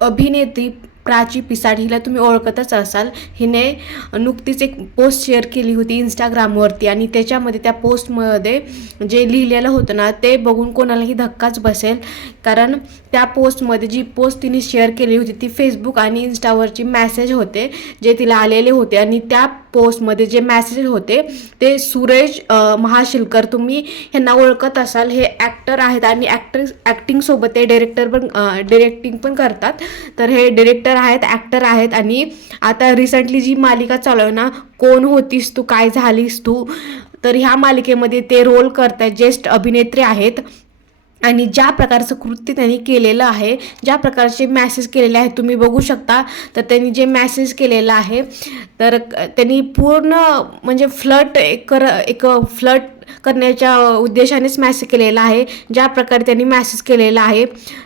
अभिनेत्री प्राची पिसाड हिला तुम्ही ओळखतच असाल. हिने नुकतीच एक पोस्ट शेअर केली होती इंस्टाग्रामवरती आणि त्याच्यामध्ये त्या पोस्टमध्ये जे लिहिलेलं होतं ना ते बघून कोणालाही धक्काच बसेल. कारण त्या पोस्टमध्ये जी पोस्ट तिने शेअर केली होती ती फेसबुक आणि इन्स्टावरची मॅसेज होते जे तिला आलेले होते. आणि त्या पोस्टमध्ये जे मॅसेज होते ते सुरेश महाशिलकर तुम्ही ह्यांना ओळखत असाल. हे ॲक्टर आहेत आणि ॲक्टर ॲक्टिंगसोबत ते डिरेक्टर पण डिरेक्टिंग पण करतात. तर हे डिरेक्टर आहेत ॲक्टर आहेत आणि आता रिसेंटली जी मालिका चालू आहे ना कोण होतीस तू काय झालीस तू? तर ह्या मालिकेमध्ये ते रोल करत आहेत ज्येष्ठ अभिनेत्री आहेत. आणि ज्या प्रकारचं कृत्य त्यांनी केलेलं आहे ज्या प्रकारचे मॅसेज केलेले आहेत तुम्ही बघू शकता. तर त्यांनी जे मॅसेज केलेलं आहे तर त्यांनी पूर्ण म्हणजे फ्लट एक कर एक फ्लट करण्याच्या उद्देशानेच मॅसेज केलेला आहे. ज्या प्रकारे त्यांनी मॅसेज केलेला आहे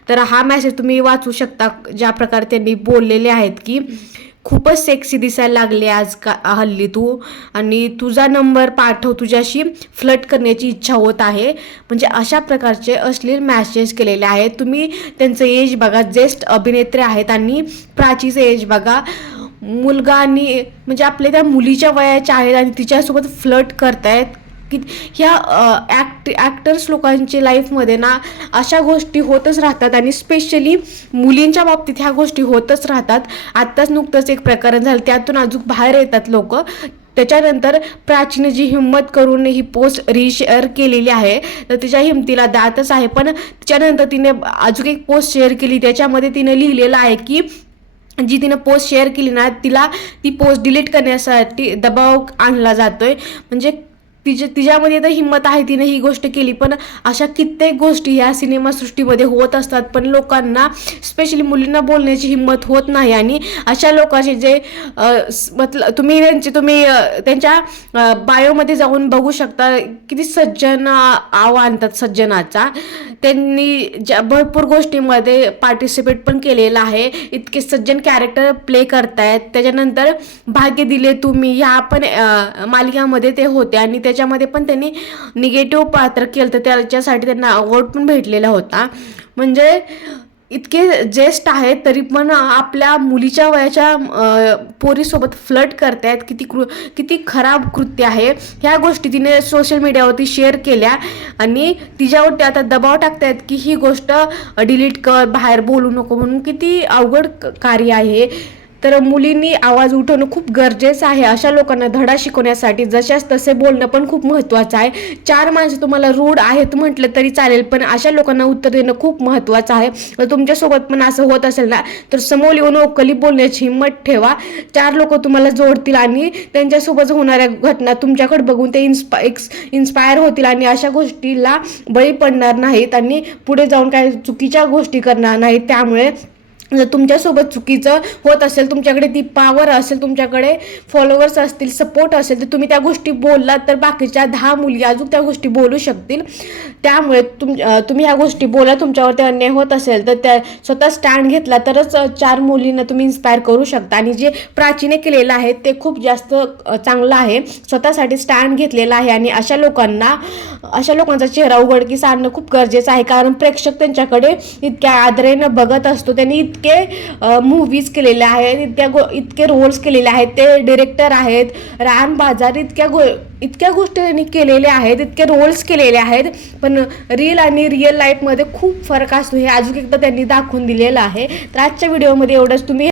तर हा मॅसेज तुम्ही वाचू शकता ज्या प्रकारे त्यांनी बोललेले आहेत की खूपच सेक्सी दिसायला लागले आज का हल्ली तू. आणि तुझा नंबर पाठव तुझ्याशी फ्लट करण्याची इच्छा होत आहे. म्हणजे अशा प्रकारचे अश्लील मॅसेज केलेले आहेत. तुम्ही त्यांचं एज बघा. ज्येष्ठ अभिनेत्री आहेत आणि प्राचीचं एज बघा. मुलगा आणि म्हणजे आपल्या त्या मुलीच्या वयाच्या आहेत आणि तिच्यासोबत फ्लट करतायत. की ह्या ॲक्ट ॲक्टर्स लोकांची लाईफमध्ये ना अशा गोष्टी होतच राहतात आणि स्पेशली मुलींच्या बाबतीत ह्या गोष्टी होतच राहतात. आत्ताच नुकतंच एक प्रकरण झालं त्यातून अजून बाहेर येतात लोक. त्याच्यानंतर प्राचीन जी हिंमत करून ही पोस्ट रिशेअर केलेली आहे तर तिच्या हिमतीला दातच आहे. पण त्याच्यानंतर तिने अजून एक पोस्ट शेअर केली त्याच्यामध्ये तिने लिहिलेलं आहे की जी तिनं पोस्ट शेअर केली ना तिला ती पोस्ट डिलीट करण्यासाठी दबाव आणला जातोय. म्हणजे तिच्या तिच्यामध्ये तर हिंमत आहे तिने ही गोष्ट केली. पण अशा कित्येक गोष्टी ह्या सिनेमासृष्टीमध्ये होत असतात पण लोकांना स्पेशली मुलींना बोलण्याची हिंमत होत नाही. आणि अशा लोकांचे जे मतलब मतल तुम्ही त्यांचे तुम्ही त्यांच्या बायोमध्ये जाऊन बघू शकता किती सज्जन आव आणतात सज्जनाचा. त्यांनी ज्या भरपूर गोष्टींमध्ये पार्टिसिपेट पण केलेलं आहे. इतके सज्जन कॅरेक्टर प्ले करतायत. त्याच्यानंतर भाग्य दिले तुम्ही. ह्या पण मालिकामध्ये ते होते. आणि त्याच्यामध्ये पण त्यांनी निगेटिव्ह पात्र केलं तर त्याच्यासाठी त्यांना अवॉर्ड पण भेटलेला होता. म्हणजे इतके जेस्ट आहेत तरी पण आपल्या मुलीच्या वयाच्या पोरीसोबत फ्लट करतायत किती कृ किती खराब कृत्य आहे. ह्या गोष्टी तिने सोशल मीडियावरती शेअर केल्या आणि तिच्यावरती आता दबाव टाकतायत की ही गोष्ट डिलीट कर बाहेर बोलू नको म्हणून किती अवघड कार्य आहे. तर मुलींनी आवाज उठवणं खूप गरजेचं आहे. अशा लोकांना धडा शिकवण्यासाठी जशाच तसे बोलणं पण खूप महत्त्वाचं आहे. चार माणसं तुम्हाला रूढ आहेत म्हटलं तरी चालेल पण अशा लोकांना उत्तर देणं खूप महत्त्वाचं आहे. तर तुमच्यासोबत पण असं होत असेल ना तर समोर येऊन ओकली बोलण्याची हिंमत ठेवा. चार लोक तुम्हाला जोडतील आणि त्यांच्यासोबत होणाऱ्या घटना तुमच्याकडे बघून ते इन्स्पा एक्स इन्स्पायर होतील आणि अशा गोष्टीला बळी पडणार नाहीत आणि पुढे जाऊन काय चुकीच्या गोष्टी करणार नाहीत. त्यामुळे जर तुमच्यासोबत चुकीचं होत असेल तुमच्याकडे ती पावर असेल तुमच्याकडे फॉलोअर्स असतील सपोर्ट असेल तर तुम्ही त्या गोष्टी बोललात तर बाकीच्या दहा मुली अजून त्या गोष्टी बोलू शकतील. त्यामुळे तुम तुम्ही ह्या गोष्टी बोला तुमच्यावरती अन्याय होत असेल तर त्या स्वतः स्टँड घेतला तरच चार मुलींना तुम्ही इन्स्पायर करू शकता. आणि जे प्राचीने केलेलं आहे ते खूप जास्त चांगलं आहे. स्वतःसाठी स्टँड घेतलेला आहे आणि अशा लोकांना अशा लोकांचा चेहरा उघडकीस आणणं खूप गरजेचं आहे. कारण प्रेक्षक त्यांच्याकडे इतक्या आदरेनं बघत असतो त्यांनी इतके मूवीज केलेले आहेत इतक्या गो इतके रोल्स केलेले आहेत ते डिरेक्टर आहेत रान बाजार इतक्या गो इतक्या गोष्टी त्यांनी केलेल्या आहेत इतके रोल्स केलेले आहेत पण रील आणि रिअल लाईफमध्ये खूप फरक असतो. हे अजून एकदा त्यांनी दाखवून दिलेलं आहे. तर आजच्या व्हिडिओमध्ये एवढंच. तुम्ही